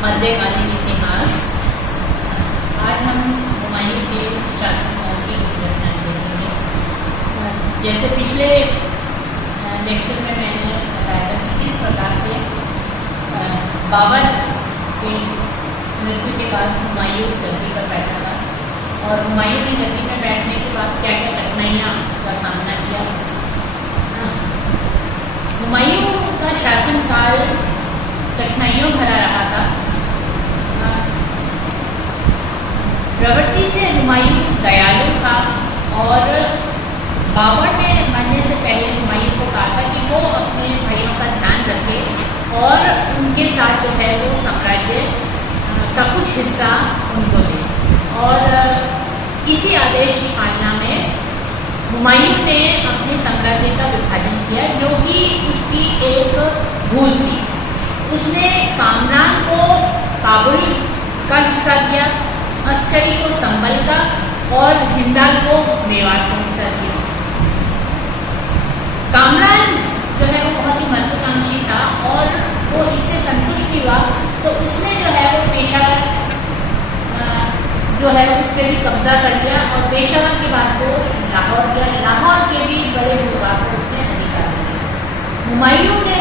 मध्यकालीन इतिहास। आज हम हुमायूं के शासनकाल की घटनाएं देखेंगे। जैसे पिछले लेक्चर में मैंने बताया था कि किस प्रकार से बाबर के मृत्यु के बाद हुमायूं गद्दी पर बैठा था और हुमायूं ने गद्दी में बैठने के बाद क्या क्या कठिनाइयाँ का सामना किया। हुमायूं का शासनकाल कठिनाइयों भरा रहा था। प्रवृत्ति से हुमायूं दयालु था और बाबर ने मरने से पहले हुमायूं को कहा था कि वो अपने भाइयों का ध्यान रखे और उनके साथ जो है वो साम्राज्य का कुछ हिस्सा उनको दे। और इसी आदेश की पालना में हुमायूं ने अपने साम्राज्य का विभाजन किया, जो कि उसकी एक भूल थी। उसने कामरान को काबुल का हिस्सा दिया, अस्करी को संभल का और हिंदाल को मेवात का हिस्सा दिया। कामरान जो है वो बहुत ही महत्वाकांक्षी था और वो इससे संतुष्ट हुआ, तो उसने जो है वो पेशावर जो है उस पर भी कब्जा कर लिया और पेशावर के बाद वो लाहौर गया। लाहौर के भी बड़े भूभाग को उसने अधिकार दिया। हुमायूं ने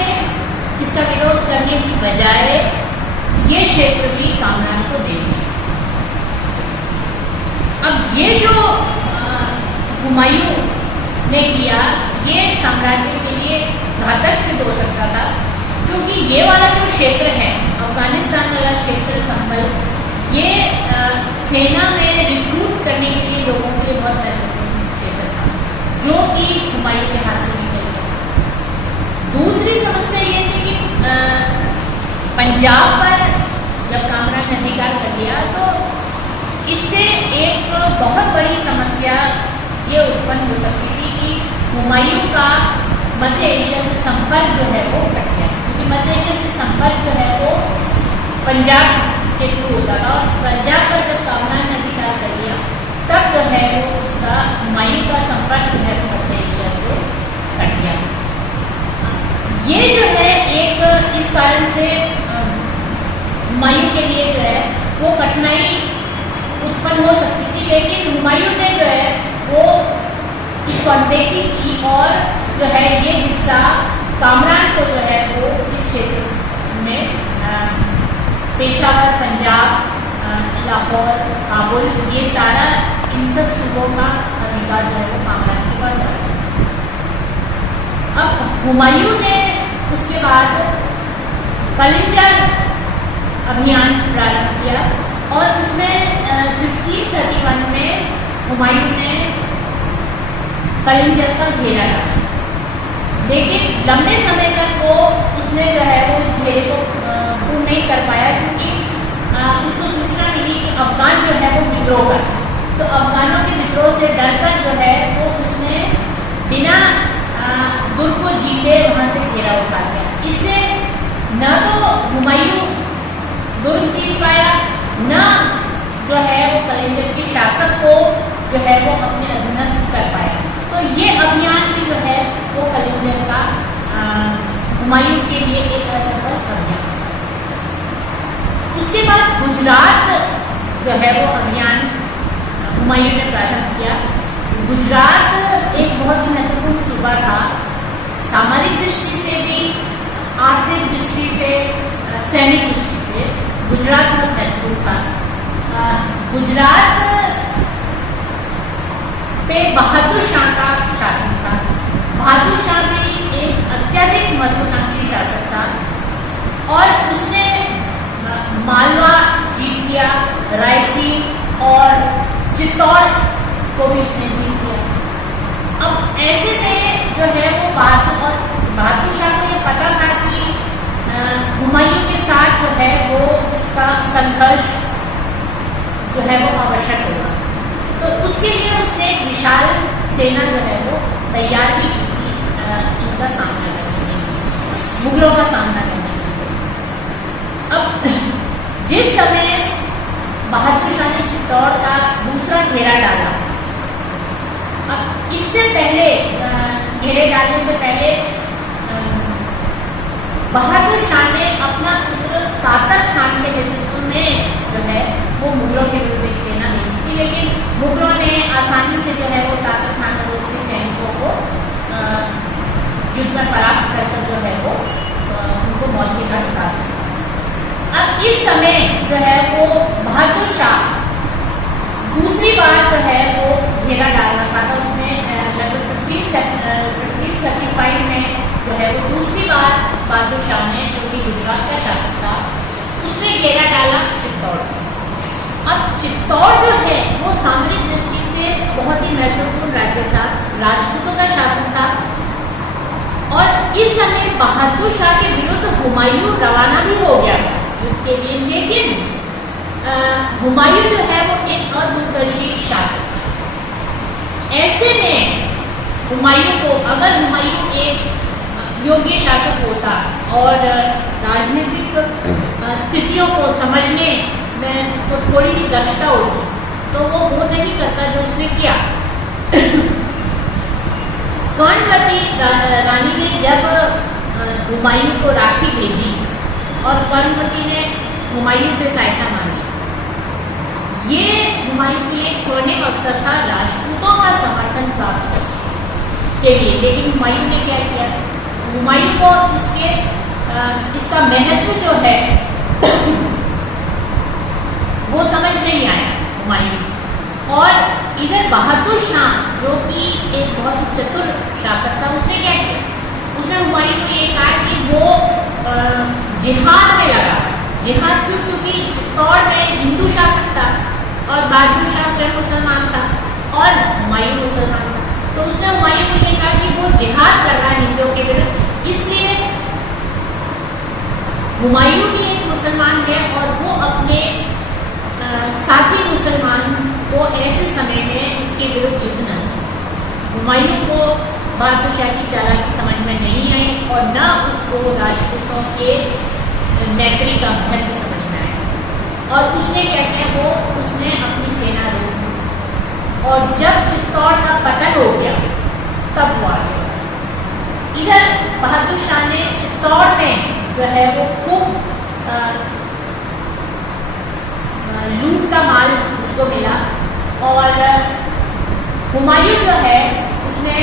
इसका विरोध करने की बजाय ये क्षेत्र भी कामरान को दे दिया। अब ये जो हुमायूं ने किया, ये साम्राज्य के लिए घातक सिद्ध हो सकता था, क्योंकि ये वाला जो क्षेत्र है, अफगानिस्तान वाला क्षेत्र, संभल, ये सेना में रिक्रूट करने के लिए लोगों के लिए बहुत महत्वपूर्ण क्षेत्र था, जो कि हुमायूं के हाथ से निकल गया। दूसरी समस्या ये थी कि पंजाब पर जब कामरान ने अधिकार कर लिया, तो इससे एक बहुत बड़ी समस्या ये उत्पन्न हो सकती थी कि हुमायूं का मध्य एशिया से संपर्क जो है वो कट गया, क्योंकि मध्य एशिया से संपर्क जो है वो पंजाब के थ्रू होता था और पंजाब पर जब कामरान ने अधिकार कर लिया, तब जो है वो उसका हुमायूं का संपर्क जो है वो मध्य एशिया से कट गया। ये जो है एक इस कारण से हुमायूं के लिए जो है वो कठिनाई उत्पन्न हो सकती थी, लेकिन हुमायूं ने जो है वो इसको अनदेखी की और जो है ये हिस्सा कामरान को जो है वो इस क्षेत्र में पेशावर, पंजाब, लाहौर, काबुल, ये सारा इन सब सूबों का अधिकार जो है वो कामरान के पास आ गया। अब हुमायूं ने उसके बाद कलिंजर अभियान प्रारंभ किया और उसमें 1531 में हुमायूं ने कलिंजर का घेरा डाला, लेकिन लंबे समय तक वो उसने जो है वो इस घेरे को पूर्ण नहीं कर पाया, क्योंकि उसको सूचना मिली कि अफगान जो है वो विद्रोह कर, तो अफगानों के विद्रोह से डरकर जो है वो उसने बिना दुर्ग को जीते वहां से घेरा उठा दिया। इससे न तो हुमायूं दुर्ग जीत पाया, न जो है वो कलिंजर के शासक को जो है वो अपने अधीनस्थ कर पाया। तो ये अभियान भी जो है वो कलिंजर का हुमायूं के लिए एक असफल अभियान। उसके बाद गुजरात जो है वो अभियान हुमायूं ने प्रारंभ किया। गुजरात एक बहुत ही महत्वपूर्ण सूबा था, सामरिक दृष्टि से भी, आर्थिक दृष्टि से, सैनिक दृष्टि से गुजरात बहुत महत्वपूर्ण था। गुजरात पे बहादुर शाह का शासन था। बहादुर शाह भी एक अत्यधिक महत्वाकांक्षी शासक था और उसने मालवा जीत लिया, रायसीन और चित्तौड़ को भी उसने जीत लिया। अब ऐसे में जो है वो बहादुर शाह को ये पता था कि हुमायूं के साथ जो है वो उसका संघर्ष जो है वो आवश्यक होगा, तो उसके लिए उसने एक विशाल सेना जो है वो तैयार भी की थी इनका सामना करने के लिए, मुगलों का सामना करने के लिए। अब जिस समय बहादुर शाह ने चित्तौड़ का दूसरा घेरा डाला, अब इससे पहले घेरे डालने से पहले बहादुर शाह ने अपना पुत्र तातर खान के नेतृत्व अब इस समय जो है वो बहादुर शाह दूसरी बार जो है वो घेरा डालना था, उसने लगभग 1535 में जो है वो दूसरी बार बहादुर शाह ने, जो कि गुजरात का शासक था, उसने घेरा डाला चित्तौड़। अब चित्तौड़ जो है वो सामरिक दृष्टि से बहुत ही महत्वपूर्ण राज्य था, राजपूतों का शासन था। और इस समय बहादुर शाह के विरुद्ध हुमायूं रवाना भी हो गया था युद्ध के लिए, लेकिन हुमायूं जो है वो एक अदूरदर्शी शासक था। ऐसे में हुमायूं को, अगर हुमायूं एक योग्य शासक होता और राजनीतिक स्थितियों को समझने में उसको थोड़ी भी दक्षता होती, तो वो नहीं करता जो उसने किया। कर्णवती रानी ने जब हुमायूं को राखी भेजी और कर्णवती ने हुमायूं से सहायता मांगी, ये हुमायूं के लिए एक स्वर्णिम अवसर था राजपूतों का समर्थन प्राप्त करने के लिए। लेकिन हुमायूं ने क्या किया, हुमायूं को इसका महत्व जो है वो समझ नहीं आया हुमायूं। और इधर बहादुर शाह जो कि एक बहुत चतुर शासक था, उसने क्या किया, उसने हुमायूं को ये कहा कि वो जिहाद में लगा। जिहाद क्यों? क्योंकि चित्तौड़ में हिंदू शासक था और बहादुर शाह स्वयं मुसलमान था और हुमायूं मुसलमान था, तो उसने हुमायूं को ये कहा कि वो जिहाद कर रहा है हिंदुओं के विरुद्ध। इसलिए हुमायूं भी एक मुसलमान है और वो अपने साथी मुसलमान को ऐसे समय में उसके विरुद्ध युद्ध न किया। हुमायूं को बहादुर शाह की चालाकी समझ में नहीं आई और न उसको राजपूतों के नैकड़ी का महत्व समझ में आया। और उसने क्या किया, वो उसने अपनी सेना रोक दी और जब चित्तौड़ का पतन हो गया तब वो आ गया। इधर बहादुर शाह ने चित्तौड़ में जो है वो खूब लूट का माल उसको मिला और हुमायूं जो है उसने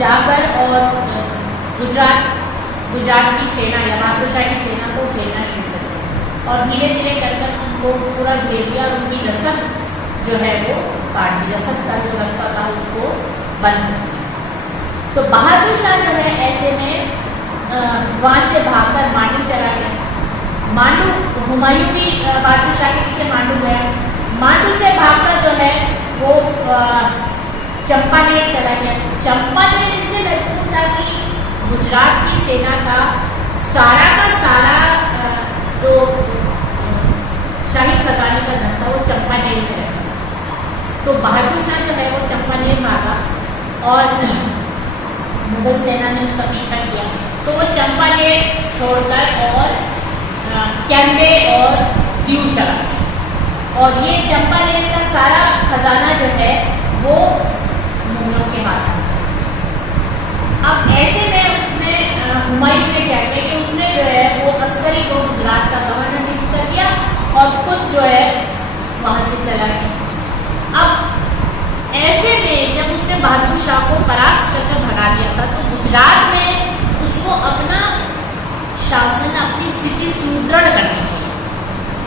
जाकर और गुजरात की सेना या बहादुर शाह की सेना को घेरना शुरू कर दिया और धीरे धीरे कर उनको पूरा घेर दिया और उनकी रसद जो है वो काट दी, रसद का जो रास्ता था उसको बंद कर दिया। तो बहादुर शाह जो है ऐसे में वहां से भागकर मांडू चला गया। मांडू, हुमायूं भी बहादुर शाह के पीछे मांडू गया। मांडू से भागकर जो है वो चंपानेर चला गया। चंपानेर इसलिए महत्वपूर्ण था कि गुजरात की सेना का सारा जो शाही खजाने का धन था वो चंपानेर में रहता। तो बहादुर शाह जो है वो चंपानेर भागा और मुगल सेना ने उसका पीछा किया, तो वो चंपानेर छोड़कर और कैम्बे और दीव चला गया और ये चंपानेर का सारा खजाना जो है वो मुगलों के हाथ में। अब ऐसे में उसने हुमायूं ने क्या किया कि उसने जो है वो अस्करी को गुजरात का गवर्नर नियुक्त कर दिया और खुद जो है वहां से चला गया। अब ऐसे में जब उसने बहादुर शाह को परास्त करके भगा दिया था, तो गुजरात में उसको अपना शासन, अपनी स्थिति सुदृढ़ करनी चाहिए।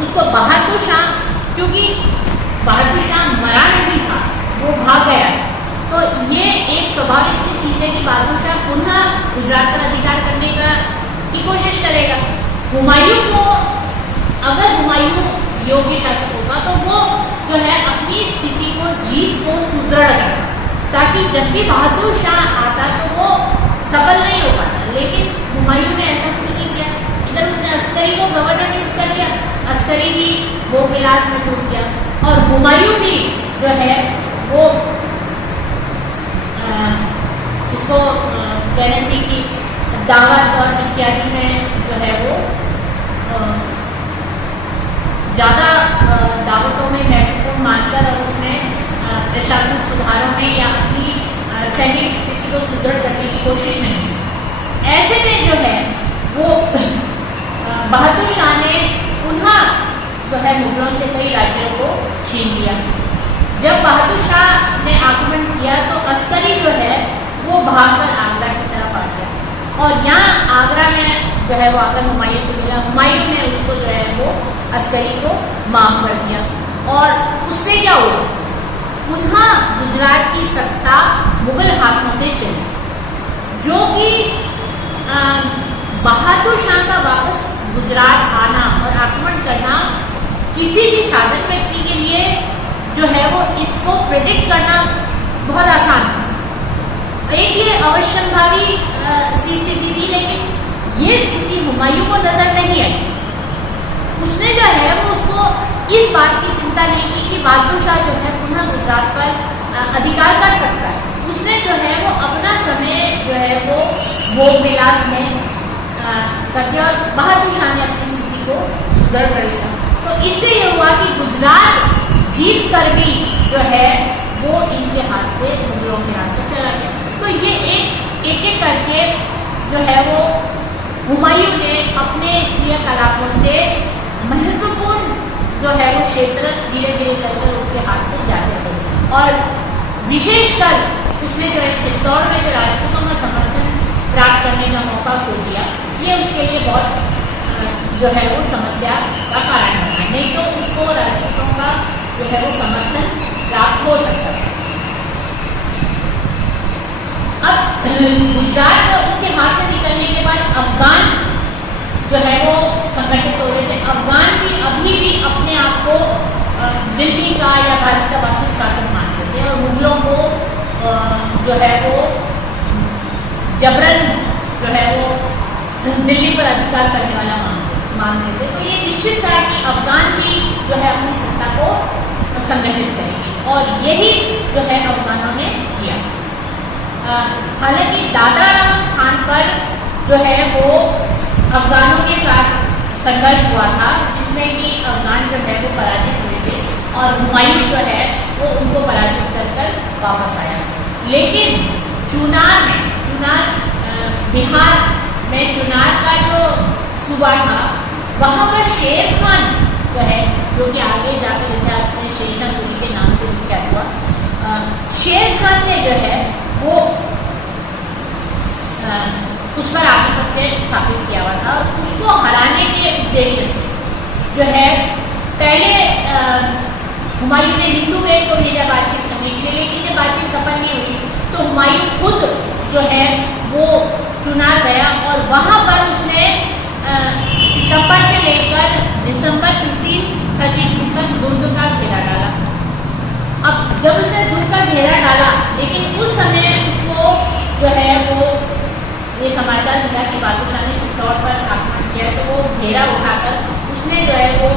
उसको बहादुर शाह, क्योंकि बहादुर शाह मरा नहीं था, वो भाग गया, तो ये एक स्वाभाविक सी चीज है कि बहादुर शाह पुनः गुजरात पर अधिकार करने की कोशिश करेगा। हुमायूं को, अगर हुमायूं योग्य शासक होगा तो वो जो है अपनी स्थिति को, जीत को सुदृढ़ करता, ताकि जब भी बहादुर शाह आता तो वो सफल नहीं हो पाता। लेकिन हुमायूं ने ऐसा कुछ नहीं किया। इधर उसने अस्करी को गवर्नर नियुक्त कर दिया, अस्करी भी वो विलास में टूट गया और हुमायूं भी जो है वो इसको कहना चाहिए कि दावत और इत्यादि में जो है वो ज़्यादा दावतों में महत्वपूर्ण मानकर और उसने प्रशासन सुधारों में या अपनी सैनिक स्थिति को सुदृढ़ करने की कोशिश नहीं की। ऐसे में जो है वो बहादुर शाह ने पुनः जो है मुगलों से कई राज्यों को छीन लिया। जब बहादुर शाह ने आक्रमण किया तो अस्करी जो है वो भागकर आगरा की तरफ आ गया और यहाँ आगरा में जो है वो आकर हुमायूं से मिला। हुमायूं ने उसको जो है वो अस्करी को माफ कर दिया और उससे क्या हुआ, पुनः गुजरात की सत्ता मुगल हाथों से चली, जो कि बहादुर शाह का वापस गुजरात आना और आक्रमण करना किसी भी साधारण व्यक्ति के लिए जो है वो इसको प्रेडिक्ट करना बहुत आसान था। एक ये अवश्यंभावी सी स्थिति थी, लेकिन ये स्थिति हुमायूं को नजर नहीं आई। उसने जो है वो उसको इस बात की चिंता नहीं की कि बहादुर शाह जो है पुनः गुजरात पर अधिकार कर सकता है। उसने जो है वो अपना समय जो है वो भोग विलास में कर दिया और बहादुर शाह ने अपनी स्थिति को सुधार कर लिया। तो इससे ये हुआ कि गुजरात जीत कर भी जो है वो इनके हाथ से, मुगलों के हाथ से चला गया। तो ये एक करके जो है वो हुमायूं ने अपने क्रियाकलापों से महत्वपूर्ण जो है वो क्षेत्र धीरे धीरे करकर उसके हाथ से जाते थे और विशेषकर उसने जो है चित्तौड़ में जो राजपूतों का समर्थन प्राप्त करने का मौका खो दिया, ये उसके लिए बहुत जो है वो समस्या का कारण बना। नहीं तो उसको राजपूतों का जो है वो समर्थन प्राप्त हो सकता था। अब गुजरात उसके हाथ से निकलने के बाद अफगान जो है वो संगठित हो रहे थे। अफगान भी अभी भी अपने आप को दिल्ली का या भारत का वास्तविक शासक मानते थे और मुगलों को जो है वो जबरन जो है वो दिल्ली पर अधिकार करने वाला मानते थे। तो ये निश्चित था कि अफगान भी जो है अपनी सत्ता को संगठित करेंगे और यही जो है अफगानों ने किया। हालांकि दादरा नामक स्थान पर जो है वो अफगानों के साथ संघर्ष हुआ था, जिसमें कि अफगान जो है वो पराजित हुए थे और हुमायूं जो है वो उनको पराजित कर वापस आया। लेकिन चुनार बिहार में चुनार का जो सूबा था, वहां पर शेर खान जो है, जो कि आगे जाकर इतिहास में शेरशाह सूरी के नाम से विख्यात हुआ, शेर खान ने जो है वो उस पर आधिपत्य स्थापित किया हुआ था और उसको हराने के उद्देश्य से जो है पहले हुमायूं ने हिंदू गेट को भेजा बातचीत करने के लिए, लेकिन ये बातचीत सफल नहीं हुई। तो हुमायूं खुद जो है वो चुनार गया और वहां पर उसने सितंबर से लेकर दिसंबर 1532 तक दुर्ग का घेरा डाला। अब जब उसने दुर्ग का घेरा डाला, लेकिन उस समय उसको जो है वो ये समाचार मिला कि बहादुर शाह ने चित्तौड़ पर आक्रमण किया, तो वो घेरा उठाकर उसने जो है वो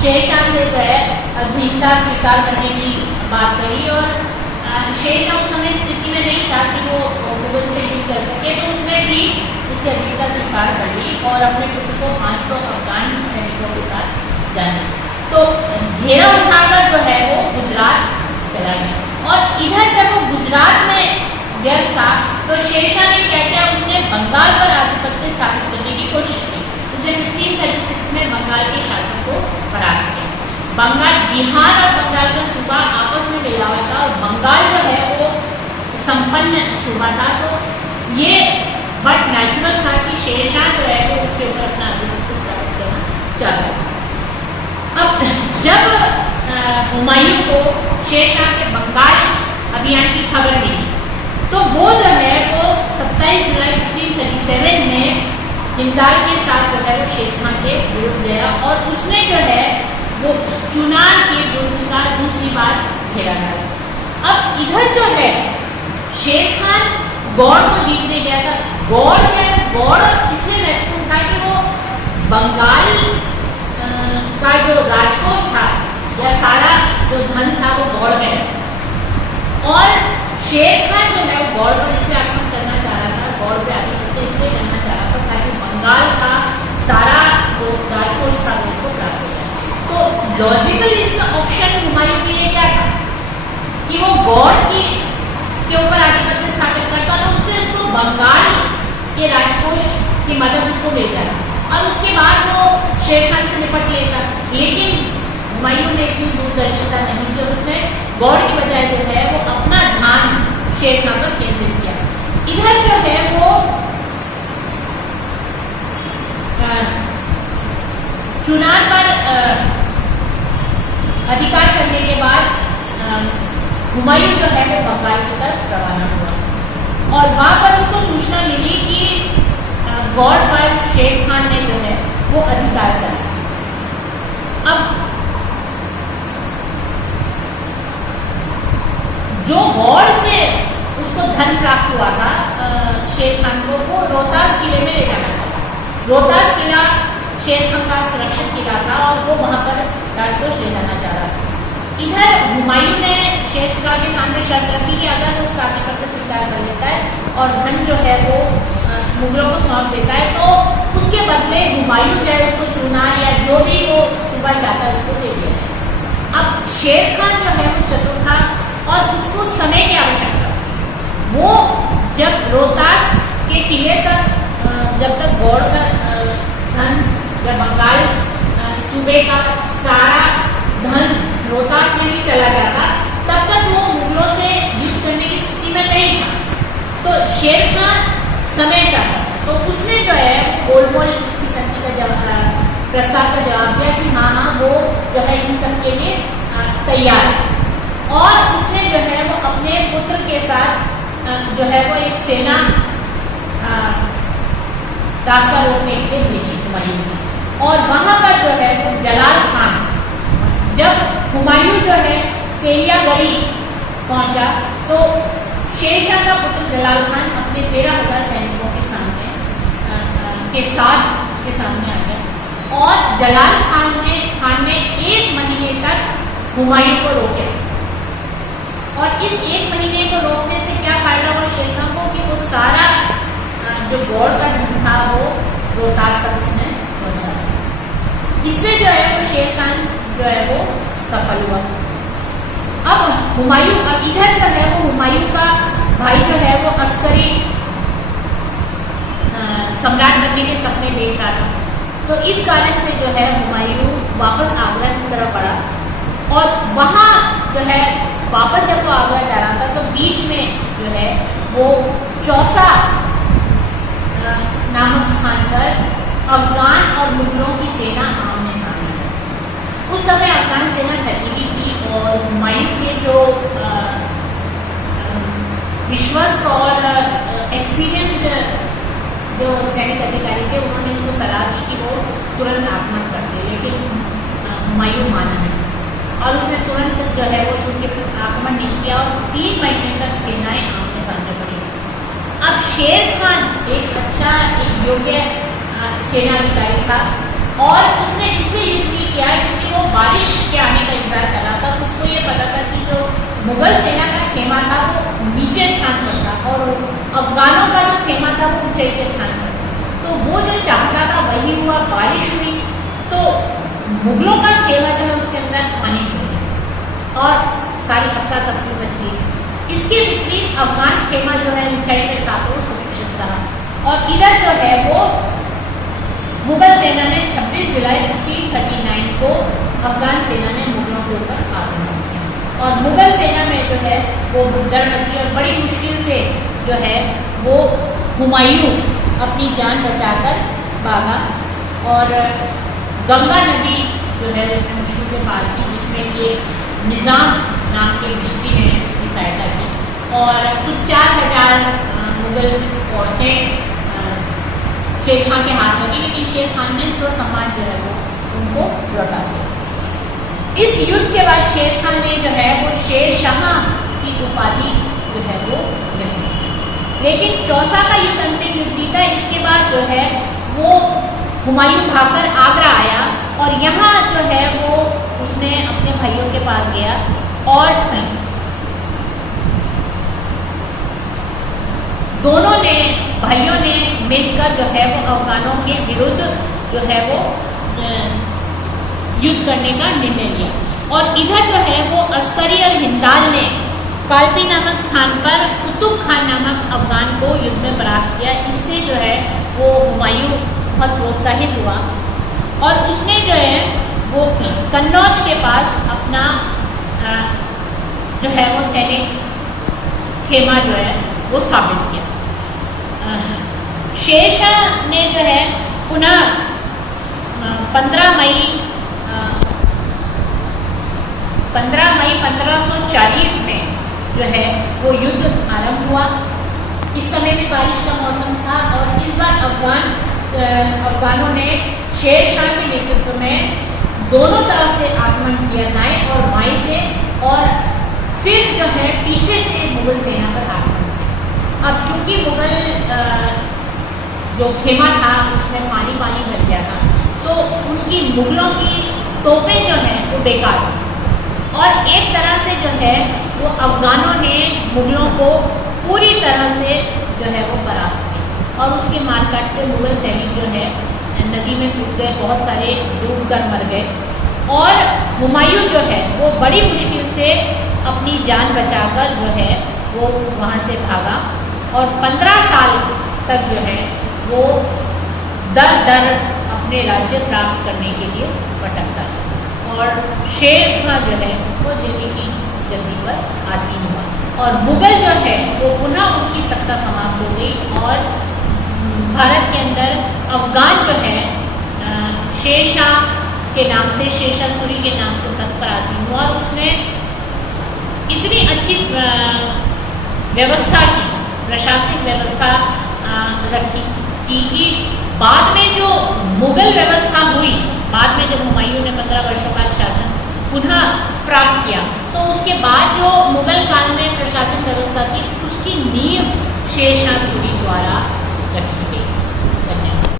शेरशाह से जो है अधीनता स्वीकार करने की बात कही और शेरशाह उस समय स्थिति में नहीं था कि वो मुगल से युद्ध कर सके, तो उसने भी उसकी अधीनता स्वीकार कर ली और अपने पुत्र को 500 अफगान सैनिकों के साथ जाना। तो घेरा उठाकर जो है वो गुजरात चला गया और इधर जब वो गुजरात में व्यस्त था तो शेरशाह ने क्या किया, उसने बंगाल पर आधिपत्य स्थापित करने की कोशिश की। उसने 1536 में बंगाल के शासक को परास्त किया। बंगाल, बिहार और बंगाल का सूबा आपस में मिला हुआ था और बंगाल जो है वो संपन्न सूबा था, तो ये बट नेचुरल था कि शेरशाह जो है वो उसके ऊपर अपना आधिपत्य स्थापित करना चाहता था। अब जब हुमायूं को शेरशाह के बंगाल अभियान की खबर मिली, तो वो जो है वो 27 जुलाई 1537 में हिंदाल के साथ जो है वो शेर खान के विरुद्ध गया और उसने जो है वो चुनार के दुर्ग का दूसरी बार घेरा डाला। अब इधर जो है शेर खान गौड़ को जीतने गया था। गौड़ क्या है, गौड़ इसलिए महत्वपूर्ण था कि वो बंगाल का जो राजकोष था या सारा जो धन था वो गौड़ में है और शेर खान जो है वो गौड़ पर इसलिए आक्रमण करना चाह रहा था, गौड़ पे आधिपत्य इसलिए करना चाह रहा था ताकि बंगाल का सारा जो राजकोष था उसको प्राप्त हो जाए। तो लॉजिकली इसका ऑप्शन हुमायूं के लिए क्या था कि वो गौड़ के ऊपर आधिपत्य स्थापित करता और उससे उसको बंगाल के राजकोष की मदद उसको मिल जाता और उसके बाद वो शेर खान से निपट लेता। लेकिन हुमायूं ने इतनी दूरदर्शिता नहीं की, उसने गौड़ की बजाय जो है वो अपना ध्यान शेर खान पर केंद्रित किया। इधर जो है वो चुनार पर अधिकार करने के बाद हुमायूं जो है वो बंगाल की तरफ रवाना हुआ और वहां पर उसको सूचना मिली कि गौड़ पर शेर खान ने जो है वो अधिकार कर लिया। अब जो गौड़ से उसको धन प्राप्त हुआ था शेर खान को, वो रोहतास किले में ले जाना था। रोहतास किला शेर खान का सुरक्षित किला था और वो वहां पर राजकोष ले जाना चाह रहा था। इधर हुमायूं ने शेर खान के सामने शर्त रखी कि अगर वो उसका आधिपत्य स्वीकार कर लेता है और धन जो है वो मुगलों को सौंप देता है तो उसके बदले हुमायूं जो है उसको चुनार या जो भी वो सूबा चाहता है उसको दे दिया है। अब शेर खान जो है वो चतुर था और उसको समय की आवश्यकता थी। वो जब रोहतास के किले तक जब तक गौड़ का धन या बंगाल सूबे का सारा धन रोहतास में ही चला जाता तब तक वो मुगलों से युद्ध करने की स्थिति में नहीं था। तो शेर खान समय चाहता था, तो उसने जो है गोलमोल इसकी संधि का प्रस्ताव का जवाब दिया कि हाँ हाँ वो जो है इन सब के लिए तैयार है। और उसने जो है वो अपने पुत्र के साथ जो है वो एक सेना रास्ता रोकने के लिए भेजी हुमायूं ने। और वहां पर जो है वो जलाल खान, जब हुमायूं जो है तेलियागढ़ी पहुंचा तो शेरशाह का पुत्र जलाल खान अपने 13,000 सैनिकों के सामने के साथ उसके सामने आ गया और जलाल खान ने 1 महीने तक हुमायूं को रोके। और इस 1 महीने को रोकने से क्या फायदा हुआ शेर खान को कि वो सारा जो गौड़ का धन था वो रोहतास तक उसने पहुंचा। इससे जो है वो शेर खान जो है वो सफल हुआ। अब हुमायूं इधर जो है वो हुमायूं का भाई जो है वो अस्करी सम्राट बनने के सपने देख रहा था, तो इस कारण से जो है हुमायूं वापस आगरा की तरफ बढ़ा। और वहाँ जो है वापस जब वो आगरा जा रहा था तो बीच में जो है वो चौसा नामक स्थान पर अफगान और मुगलों की सेना आमने सामने है। उस समय अफगान सेना थकी हुई थी और हुमायूं के जो विश्वस्त और एक्सपीरियंस्ड जो सैनिक अधिकारी थे उन्होंने इसको सलाह दी कि वो तुरंत आक्रमण करते, लेकिन हुमायूं माना नहीं और उसने तुरंत जो है वो उनके आक्रमण नहीं किया और 3 महीने तक सेनाएं आमने सामने पड़ी। अब शेर खान एक अच्छा एक योग्य सेना अधिकारी था और उसने इसलिए युद्ध नहीं किया क्योंकि वो बारिश के आने का इंतजार कर रहा था। उसको ये पता था कि जो मुगल सेना का खेमा था वो नीचे स्थान पर था और अफगानों का जो खेमा था वो ऊंचाई के स्थान पर था। तो वो जो चाहता था वही हुआ, बारिश हुई तो मुगलों का खेमा जो है उसके अंदर पानी हो गया और सारी अफरा तफरी मच गई। इसके विपरीत अफगान खेमा जो है ऊंचाई पे था तो सुरक्षित रहा। और इधर जो है वो मुगल सेना ने 26 जुलाई 1539 को अफगान सेना ने मुगलों के ऊपर आक्रमण किया और मुगल सेना में जो है वो भगदड़ मची और बड़ी मुश्किल से जो है वो हुमायूं अपनी जान बचाकर भागा और गंगा नदी जो है उसने मुश्किल से पार की, जिसमें कि निज़ाम नाम के मिस्त्री ने उसकी सहायता की और कुछ 4000 मुगल औरतें शेर खान के हाथ लगी, लेकिन शेर खान ने स्वसम्मान जो है वो उनको लौटा दिया। इस युद्ध के बाद शेर खान ने जो है वो शेर शाह की उपाधि जो है वो ग्रहण की, लेकिन चौसा का युद्ध अंतिम युद्ध जीता। इसके बाद जो है वो हुमायूं भागकर आगरा आया और यहाँ जो है वो उसने अपने भाइयों के पास गया और दोनों ने भाइयों ने मिलकर जो है वो अफगानों के विरुद्ध जो है वो युद्ध करने का निर्णय लिया। और इधर जो है वो अस्करी और हिंदाल ने कालपी नामक स्थान पर कुतुब खान नामक अफगान को युद्ध में परास्त किया। इससे जो है वो हुमायूं बहुत प्रोत्साहित हुआ और उसने जो है वो कन्नौज के पास अपना जो है वो सैनिक खेमा जो है वो स्थापित किया। शेरशाह ने जो है पुनः 15 मई 1540 में जो है वो युद्ध आरंभ हुआ। इस समय भी बारिश का मौसम था और इस बार अफगानों ने शेर शाह के नेतृत्व में दोनों तरफ से आक्रमण किया, दाएं और बाएं से, और फिर जो है पीछे से मुगल सेना पर आक्रमण किया। अब चूंकि मुगल जो खेमा था उसमें पानी भर गया था, तो उनकी मुगलों की तोपें जो हैं वो बेकार थी, और एक तरह से जो है वो अफगानों ने मुगलों को पूरी तरह से जो है वो परास्त किया, और उसके मारकाट से मुगल सैनिक जो है नदी में कूद गए, बहुत सारे डूब कर मर गए, और हुमायूं जो है वो बड़ी मुश्किल से अपनी जान बचाकर जो है वो वहाँ से भागा, और 15 साल तक जो है वो दर अपने राज्य प्राप्त करने के लिए भटकता है, और शेर खां जो है वो दिल्ली की गद्दी पर आसीन हुआ, और मुगल जो है वो पुनः उनकी सत्ता समाप्त हो गई, और भारत के अंदर अफगान जो है शेर शाह के नाम से, शेर शाह सूरी के नाम से तख्त पर आसीन हुआ, और उसने इतनी अच्छी व्यवस्था की, प्रशासनिक व्यवस्था रखी कि बाद में जो मुगल व्यवस्था हुई, बाद में जब हुमायूं ने 15 वर्षों का शासन पुनः प्राप्त किया, तो उसके बाद जो मुगल काल में प्रशासन व्यवस्था थी उसकी नींव शेर शाह सूरी द्वारा रखी गई।